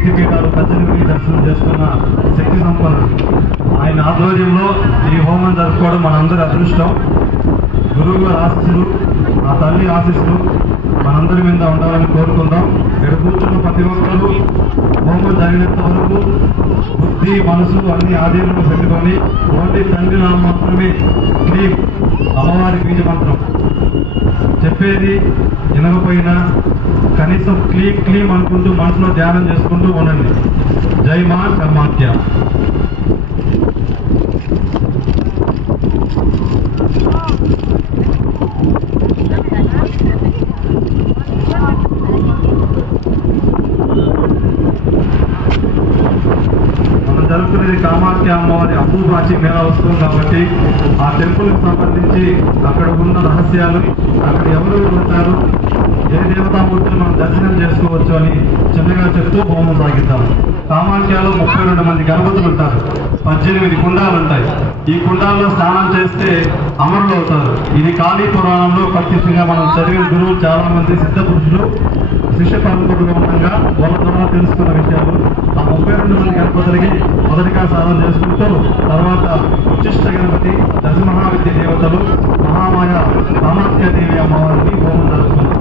శక్తిపీఠాలు 18 దర్శనం చేసుకున్న శక్తి సంపన్నుడు. ఆయన ఆధ్వర్యంలో ఈ హోమం జరుపుకోవడం మనందరి అదృష్టం. గురువు గారి ఆశీస్సులు, ఆ తల్లి ఆశీస్సులు మనందరి మీద ఉండాలని కోరుకుందాం. ఇక్కడ కూర్చున్న ప్రతి ఒక్కరూ హోమం జరిగినంత వరకు బుద్ధి మనసు అన్ని ఆధీనంలో పెట్టుకొని ఓన్లీ తండ్రి నామం మాత్రమే క్లీం అమ్మవారి బీజ మంత్రం చెప్పేది వినకపోయినా కనీసం క్లీం క్లీం అనుకుంటూ మనసులో ధ్యానం చేసుకుంటూ ఉండండి. జై మా కర్మాఖ్య. జరుగుతున్నది కామాఖ్య అమ్మవారి అపూర్వాచి మేళ వస్తుంది కాబట్టి ఆ టెంపుల్కి సంబంధించి అక్కడ ఉన్న రహస్యాలు, అక్కడ ఎవరు ఉంటారు, ఏ దేవతామూర్తిని మనం దర్శనం చేసుకోవచ్చు అని చిన్నగా చెప్తూ హోమం సాగిద్దాం. కామాఖ్యలో 32 మంది గణపతులు ఉంటారు, 18 కుండాలు ఉంటాయి. ఈ కుండాల్లో స్నానం చేస్తే అమరులు అవుతారు. ఇది కాళీ పురాణంలో ప్రత్యక్షంగా మనం చదివిన గురువులు చాలా మంది సిద్ధ పురుషులు శిష్య పరంపరగా ఉండగా వాళ్ళ ద్వారా తెలుసుకున్న విషయాలు. ఆ 32 మంది గణపతులకి మొదటిగా సాధన చేసుకుంటూ తర్వాత ఉచ్చిష్ట గణపతి, దశమహావిద్య దేవతలు, మహామాయ కామాఖ్య దేవి అమ్మవారికి హోమం జరుగుతుంది.